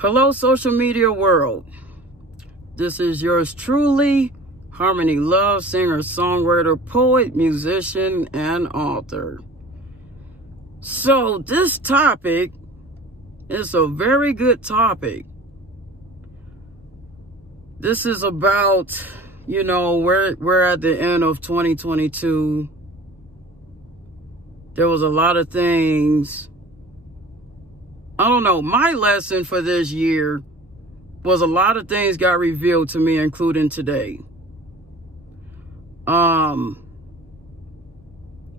Hello, social media world. This is yours truly, Harmony Love, singer, songwriter, poet, musician, and author. So this topic is a very good topic. This is about, we're at the end of 2022. There was a lot of things. I don't know. My lesson for this year was a lot of things got revealed to me, including today. I'm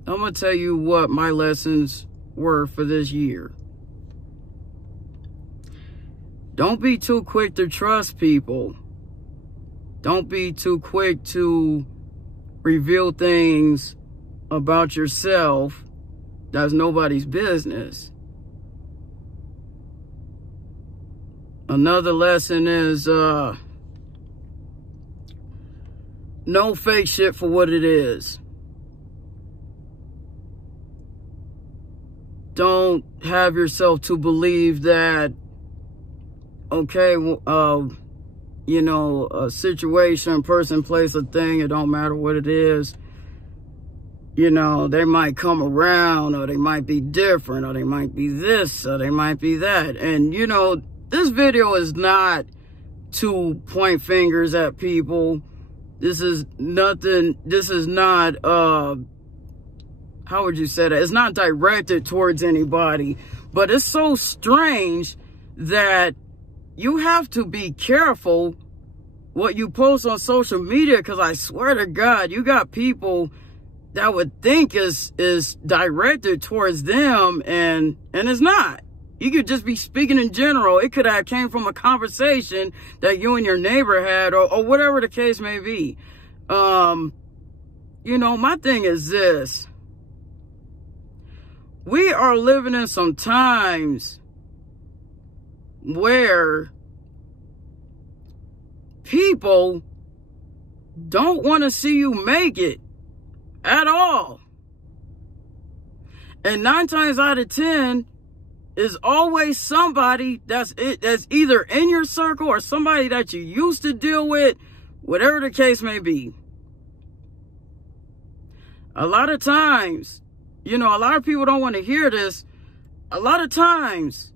going to tell you what my lessons were for this year. Don't be too quick to trust people. Don't be too quick to reveal things about yourself that's nobody's business. Another lesson is know fake shit for what it is. Don't have yourself to believe that, okay, a situation, person, place, a thing, it don't matter what it is. They might come around, or they might be different, or they might be this, or they might be that. And, this video is not to point fingers at people. This is not, how would you say that? It's not directed towards anybody. But it's so strange that you have to be careful what you post on social media, because I swear to God, you got people that would think is directed towards them, and it's not. You could just be speaking in general. It could have came from a conversation that you and your neighbor had, or whatever the case may be. My thing is this. We are living in some times where people don't want to see you make it at all. And 9 times out of 10, is always somebody that's either in your circle or somebody that you used to deal with, whatever the case may be. A lot of times, a lot of people don't want to hear this. A lot of times,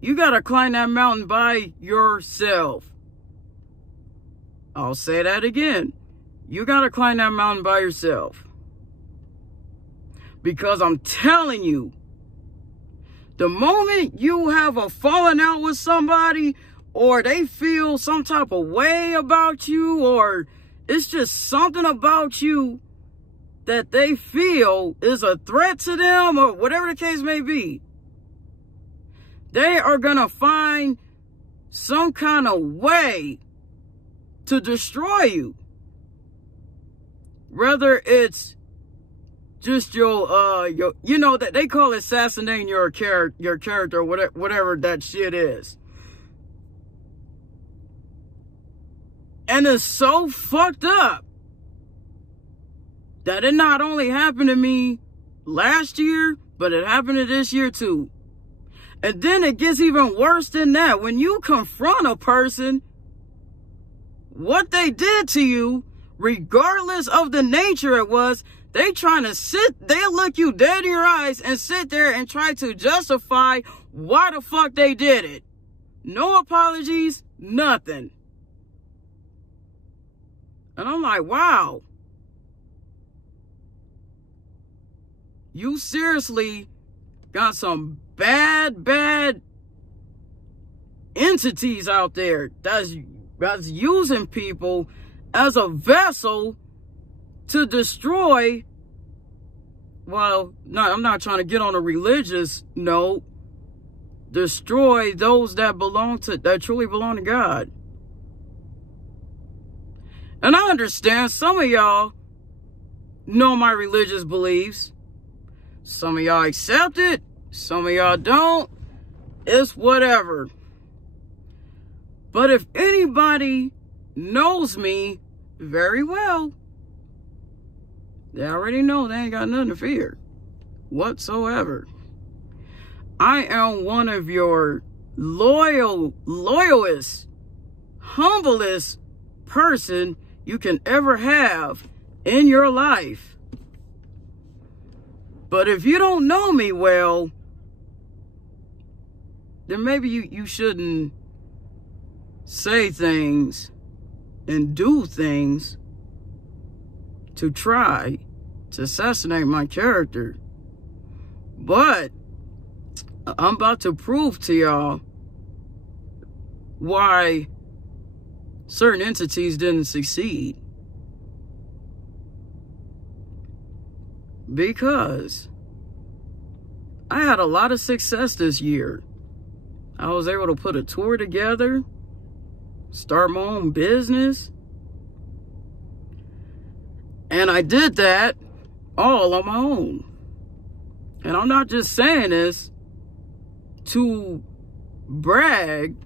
you got to climb that mountain by yourself. I'll say that again. You got to climb that mountain by yourself. Because I'm telling you, the moment you have a falling out with somebody, or they feel some type of way about you, or it's just something about you that they feel is a threat to them, or whatever the case may be, they are going to find some kind of way to destroy you. Whether it's just that they call it assassinating your character, whatever that shit is. And it's so fucked up that it not only happened to me last year, but it happened to this year too. And then it gets even worse than that. When you confront a person, what they did to you, regardless of the nature it was, they'll look you dead in your eyes and sit there and try to justify why the fuck they did it. No apologies, nothing. And I'm like, wow. You seriously got some bad entities out there that's using people as a vessel to destroy. Well, no, I'm not trying to get on a religious note. Destroy those that truly belong to God. And I understand some of y'all know my religious beliefs. Some of y'all accept it. Some of y'all don't. It's whatever. But if anybody knows me very well, they already know they ain't got nothing to fear whatsoever. I am one of your loyalest, humblest person you can ever have in your life. But if you don't know me well, then maybe you shouldn't say things and do things to try to assassinate my character. But I'm about to prove to y'all why certain entities didn't succeed. Because I had a lot of success this year. I was able to put a tour together, start my own business. And I did that all on my own. And I'm not just saying this to brag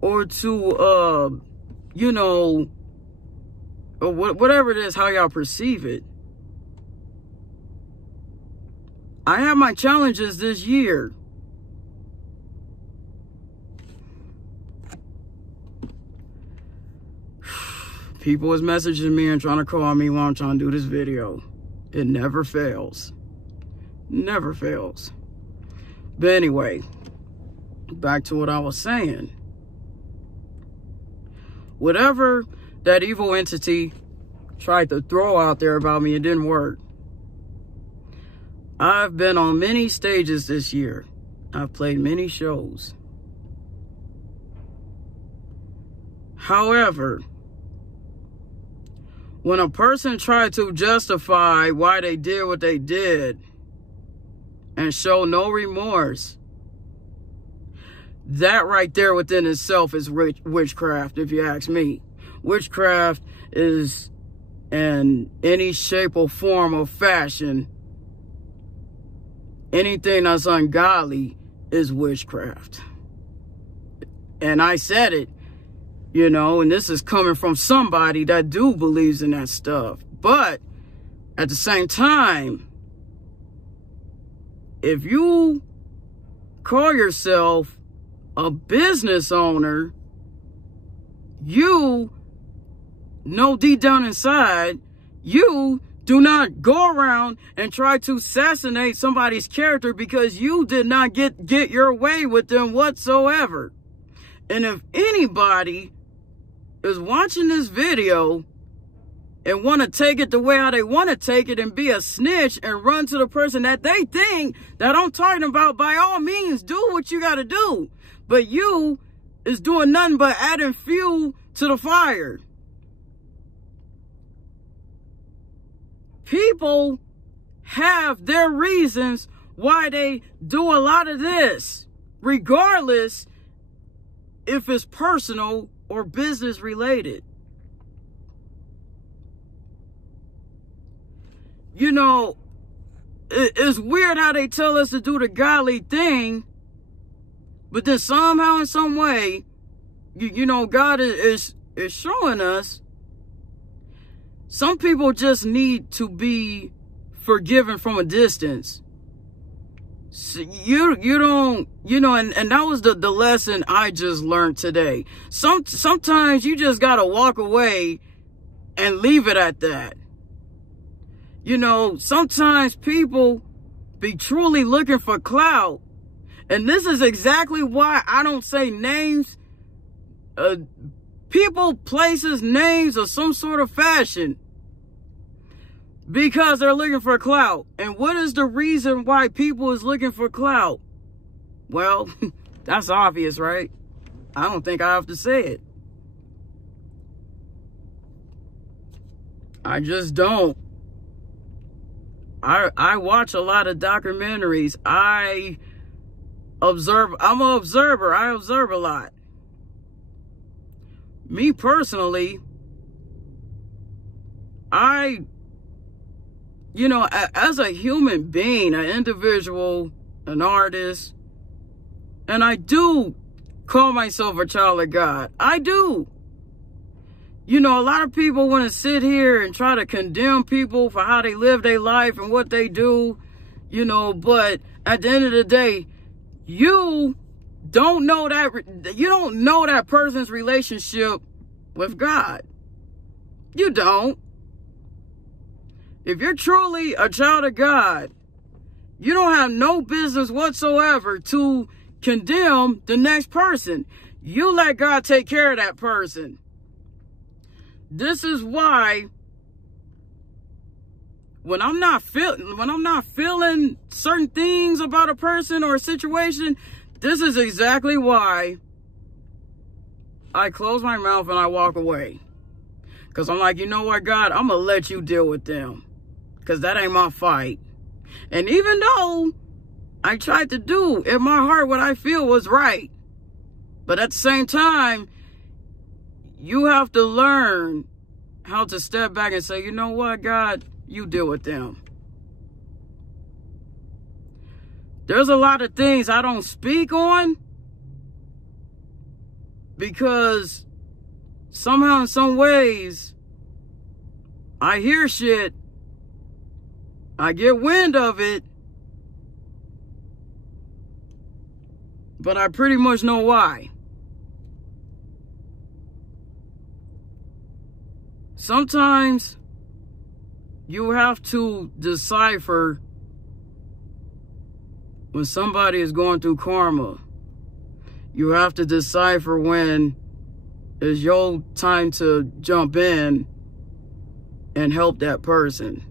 or to, you know, or whatever it is, how y'all perceive it. I have my challenges this year. People was messaging me and trying to call me while I'm trying to do this video. It never fails. Never fails. But anyway, back to what I was saying. Whatever that evil entity tried to throw out there about me, it didn't work. I've been on many stages this year. I've played many shows. However, when a person tried to justify why they did what they did and show no remorse, that right there within itself is witchcraft, if you ask me. Witchcraft is, in any shape or form or fashion, anything that's ungodly is witchcraft. And I said it, you know, and this is coming from somebody that do believes in that stuff. But at the same time, if you call yourself a business owner, you know deep down inside, you do not go around and try to assassinate somebody's character because you did not get your way with them whatsoever. And if anybody is watching this video and want to take it the way how they want to take it and be a snitch and run to the person that they think that I'm talking about, by all means, do what you got to do. But you is doing nothing but adding fuel to the fire. People have their reasons why they do a lot of this, regardless if it's personal or business related. You know, it's weird how they tell us to do the godly thing, but then somehow in some way, you know, God is showing us some people just need to be forgiven from a distance. So you don't, you know, and that was the lesson I just learned today. Sometimes you just gotta walk away and leave it at that. You know, sometimes people be truly looking for clout. And this is exactly why I don't say names. People, places, names of some sort of fashion. Because they're looking for clout. And what is the reason why people is looking for clout? Well, that's obvious, right? I don't think I have to say it. I just don't. I watch a lot of documentaries. I'm an observer. I observe a lot. Me personally, you know, as a human being, an individual, an artist, and I do call myself a child of God. I do. You know, a lot of people want to sit here and try to condemn people for how they live their life and what they do, you know, but at the end of the day, you don't know that person's relationship with God. You don't. If you're truly a child of God, you don't have no business whatsoever to condemn the next person. You let God take care of that person. This is why when I'm not feeling certain things about a person or a situation, this is exactly why I close my mouth and I walk away. Because I'm like, you know what, God, I'm going to let you deal with them. Because that ain't my fight. And even though I tried to do in my heart what I feel was right, but at the same time, you have to learn how to step back and say, you know what, God, you deal with them. There's a lot of things I don't speak on because somehow in some ways I hear shit, I get wind of it, but I pretty much know why. Sometimes you have to decipher when somebody is going through karma. You have to decipher when it's your time to jump in and help that person.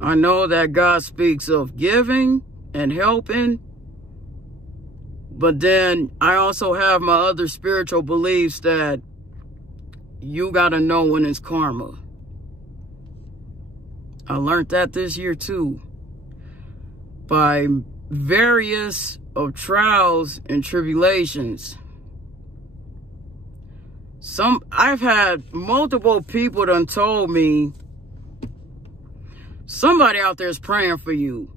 I know that God speaks of giving and helping, but then I also have my other spiritual beliefs that you got to know when it's karma. I learned that this year too, by various of trials and tribulations. I've had multiple people done told me, somebody out there is praying for you.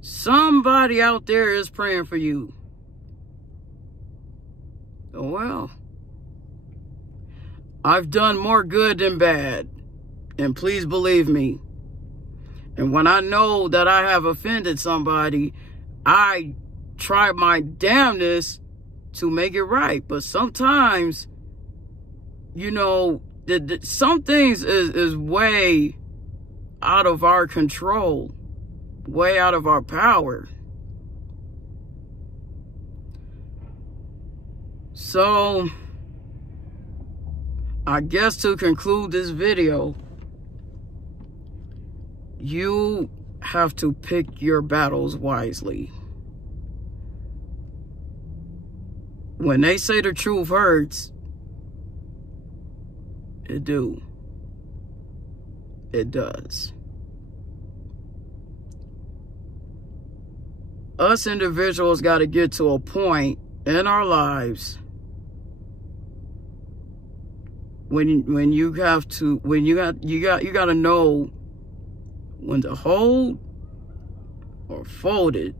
Somebody out there is praying for you. Oh, well, I've done more good than bad. And please believe me. And when I know that I have offended somebody, I try my damnness to make it right. But sometimes, you know, some things is way out of our control, way out of our power. So, I guess to conclude this video, you have to pick your battles wisely. When they say the truth hurts, it do. It does. Us individuals got to get to a point in our lives when you got to know when to hold or fold it.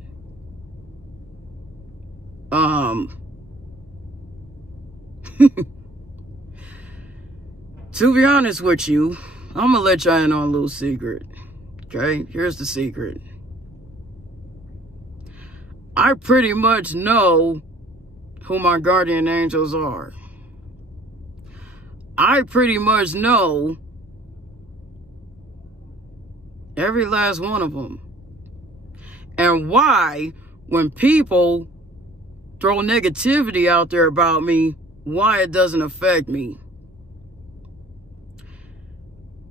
To be honest with you, I'm gonna let y'all in on a little secret. Okay, here's the secret. I pretty much know who my guardian angels are. I pretty much know every last one of them. And why, when people throw negativity out there about me, why it doesn't affect me.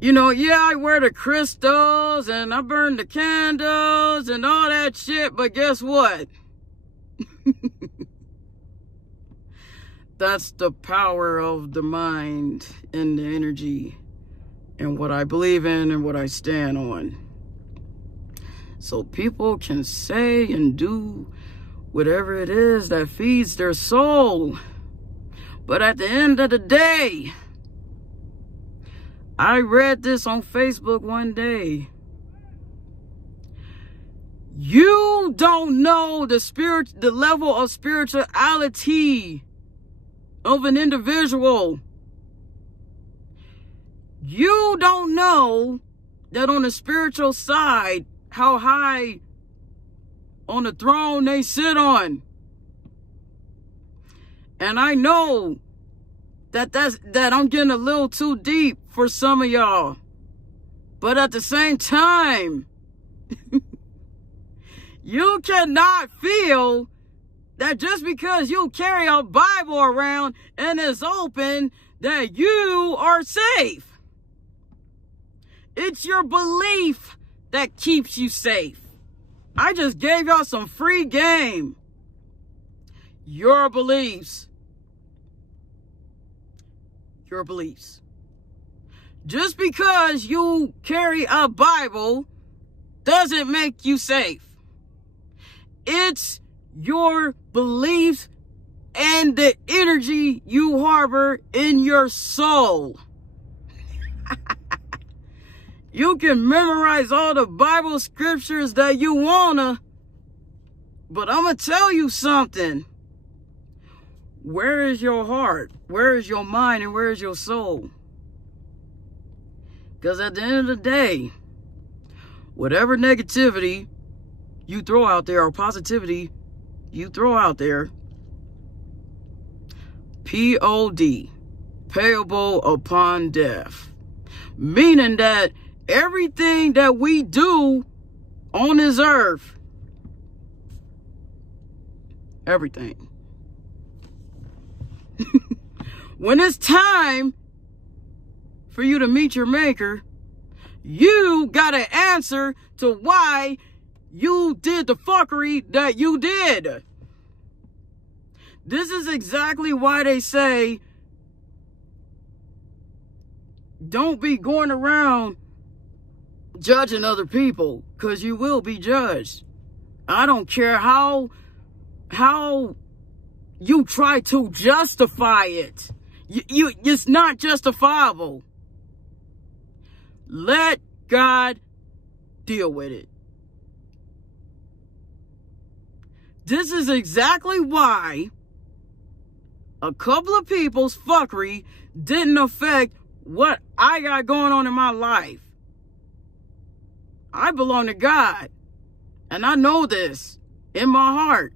You know, yeah, I wear the crystals and I burn the candles and all that shit, but guess what? That's the power of the mind and the energy and what I believe in and what I stand on. So people can say and do whatever it is that feeds their soul. But at the end of the day, I read this on Facebook one day. You don't know the level of spirituality of an individual. You don't know that on the spiritual side, how high on the throne they sit on. And I know that I'm getting a little too deep for some of y'all. But at the same time, you cannot feel that just because you carry a Bible around and it's open, that you are safe. It's your belief that keeps you safe. I just gave y'all some free game. Your beliefs. Your beliefs. Just because you carry a Bible doesn't make you safe. It's your beliefs and the energy you harbor in your soul. You can memorize all the Bible scriptures that you wanna, but I'm gonna tell you something. Where is your heart? Where is your mind? And where is your soul? Because at the end of the day, whatever negativity you throw out there or positivity you throw out there, P.O.D., payable upon death. Meaning that everything that we do on this earth, everything, when it's time for you to meet your maker, you got to answer to why you did the fuckery that you did. This is exactly why they say, don't be going around judging other people, because you will be judged. I don't care how you try to justify it. It's not justifiable. Let God deal with it. This is exactly why a couple of people's fuckery didn't affect what I got going on in my life. I belong to God, and I know this in my heart.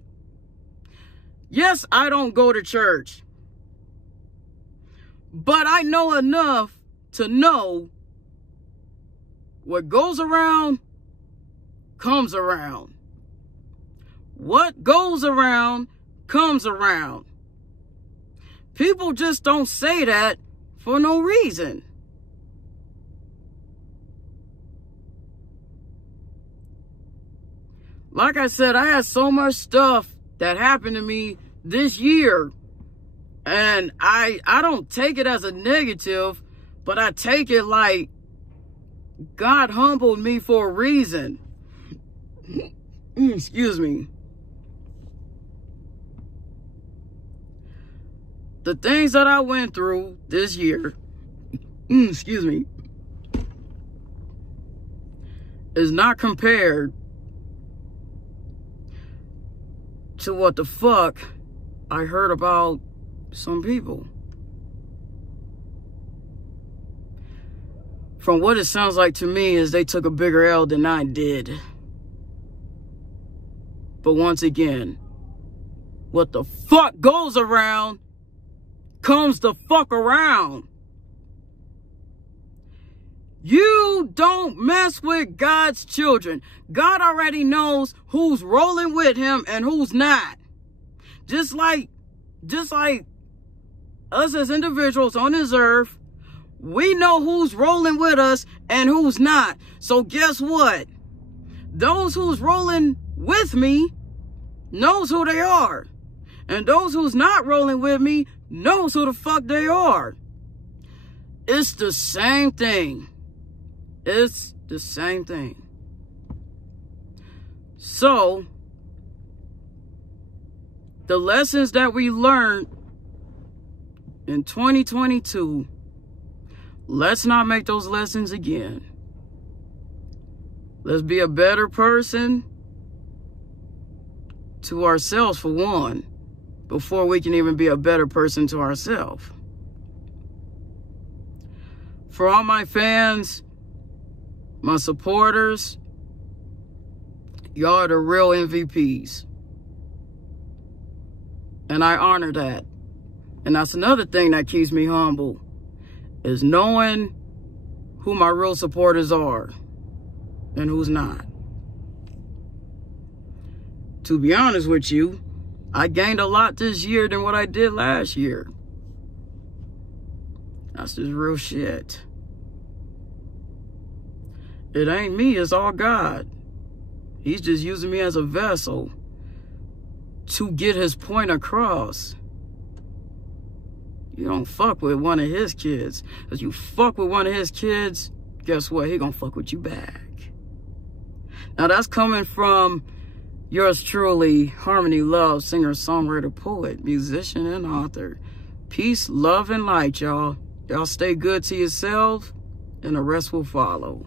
Yes, I don't go to church, but I know enough to know what goes around comes around. What goes around comes around. People just don't say that for no reason. Like I said, I had so much stuff that happened to me this year. And I don't take it as a negative, but I take it like God humbled me for a reason. Excuse me. The things that I went through this year, excuse me, is not compared to what the fuck I heard about some people. From what it sounds like to me is they took a bigger L than I did. But once again, what the fuck goes around comes the fuck around. You don't mess with God's children. God already knows who's rolling with him and who's not. Just like us as individuals on this earth, we know who's rolling with us and who's not. So guess what? Those who's rolling with me knows who they are. And those who's not rolling with me knows who the fuck they are. It's the same thing. It's the same thing. So, the lessons that we learned in 2022, let's not make those lessons again. Let's be a better person to ourselves, for one, before we can even be a better person to ourselves. For all my fans, my supporters, Y'all are the real MVPs. And I honor that. And that's another thing that keeps me humble, is knowing who my real supporters are and who's not. To be honest with you, I gained a lot this year than what I did last year. That's just real shit. It ain't me, it's all God. He's just using me as a vessel to get his point across. You don't fuck with one of his kids. Because you fuck with one of his kids, guess what? He gonna fuck with you back. Now that's coming from yours truly, Harmony Love, singer, songwriter, poet, musician, and author. Peace, love, and light, y'all. Y'all stay good to yourself, and the rest will follow.